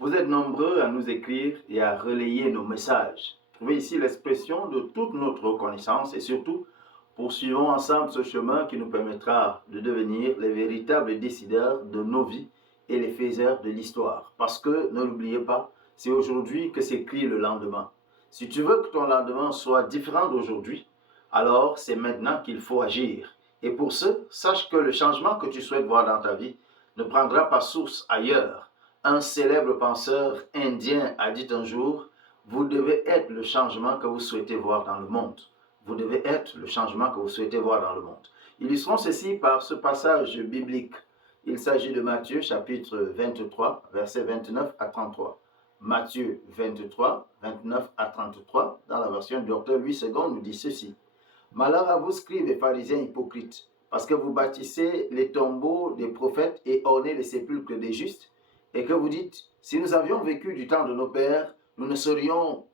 Vous êtes nombreux à nous écrire et à relayer nos messages. Trouvez ici l'expression de toute notre reconnaissance et surtout, poursuivons ensemble ce chemin qui nous permettra de devenir les véritables décideurs de nos vies et les faiseurs de l'histoire. Parce que, ne l'oubliez pas, c'est aujourd'hui que s'écrit le lendemain. Si tu veux que ton lendemain soit différent d'aujourd'hui, alors c'est maintenant qu'il faut agir. Et pour ce, sache que le changement que tu souhaites voir dans ta vie ne prendra pas source ailleurs. Un célèbre penseur indien a dit un jour, vous devez être le changement que vous souhaitez voir dans le monde. Vous devez être le changement que vous souhaitez voir dans le monde. Illustrons ceci par ce passage biblique. Il s'agit de Matthieu chapitre 23, versets 29 à 33. Matthieu 23, 29 à 33, dans la version du Dr. Louis II, nous dit ceci. Malheur à vous, scribes et pharisiens hypocrites, parce que vous bâtissez les tombeaux des prophètes et ornez les sépulcres des justes, et que vous dites, si nous avions vécu du temps de nos pères, nous ne serions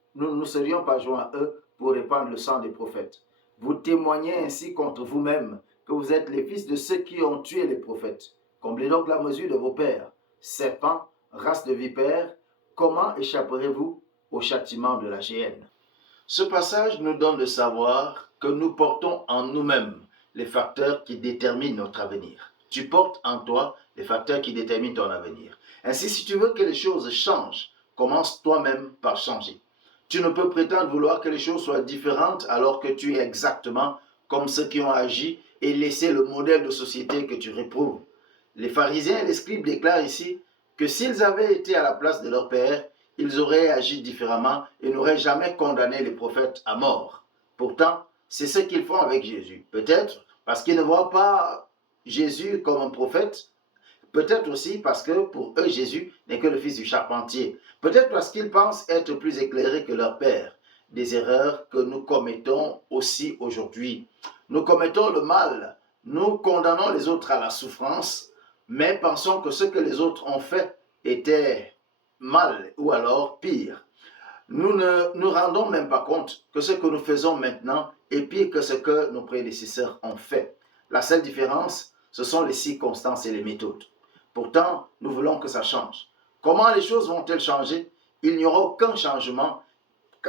pas joints à eux pour répandre le sang des prophètes. Vous témoignez ainsi contre vous-même que vous êtes les fils de ceux qui ont tué les prophètes. Comblez donc la mesure de vos pères. Serpents, race de vipères, comment échapperez-vous au châtiment de la géhenne? Ce passage nous donne de savoir que nous portons en nous-mêmes les facteurs qui déterminent notre avenir. Tu portes en toi les facteurs qui déterminent ton avenir. Ainsi, si tu veux que les choses changent, commence toi-même par changer. Tu ne peux prétendre vouloir que les choses soient différentes alors que tu es exactement comme ceux qui ont agi et laissé le modèle de société que tu réprouves. Les pharisiens et les scribes déclarent ici que s'ils avaient été à la place de leur père, ils auraient agi différemment et n'auraient jamais condamné les prophètes à mort. Pourtant, c'est ce qu'ils font avec Jésus. Peut-être parce qu'ils ne voient pas Jésus comme un prophète, peut-être aussi parce que pour eux, Jésus n'est que le fils du charpentier. Peut-être parce qu'ils pensent être plus éclairés que leur père. Des erreurs que nous commettons aussi aujourd'hui. Nous commettons le mal, nous condamnons les autres à la souffrance, mais pensons que ce que les autres ont fait était mal ou alors pire. Nous ne nous rendons même pas compte que ce que nous faisons maintenant est pire que ce que nos prédécesseurs ont fait. La seule différence, ce sont les circonstances et les méthodes. Pourtant, nous voulons que ça change. Comment les choses vont-elles changer? Il n'y aura aucun changement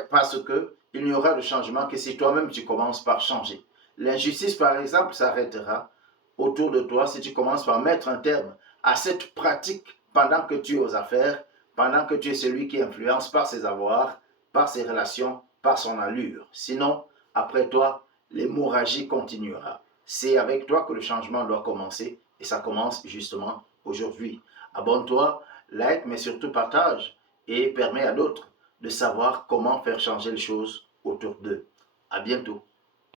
parce qu'il n'y aura de changement que si toi-même tu commences par changer. L'injustice, par exemple, s'arrêtera autour de toi si tu commences par mettre un terme à cette pratique pendant que tu es aux affaires, pendant que tu es celui qui influence par ses avoirs, par ses relations, par son allure. Sinon, après toi, l'hémorragie continuera. C'est avec toi que le changement doit commencer et ça commence justement aujourd'hui. Abonne-toi, like, mais surtout partage et permets à d'autres de savoir comment faire changer les choses autour d'eux. À bientôt.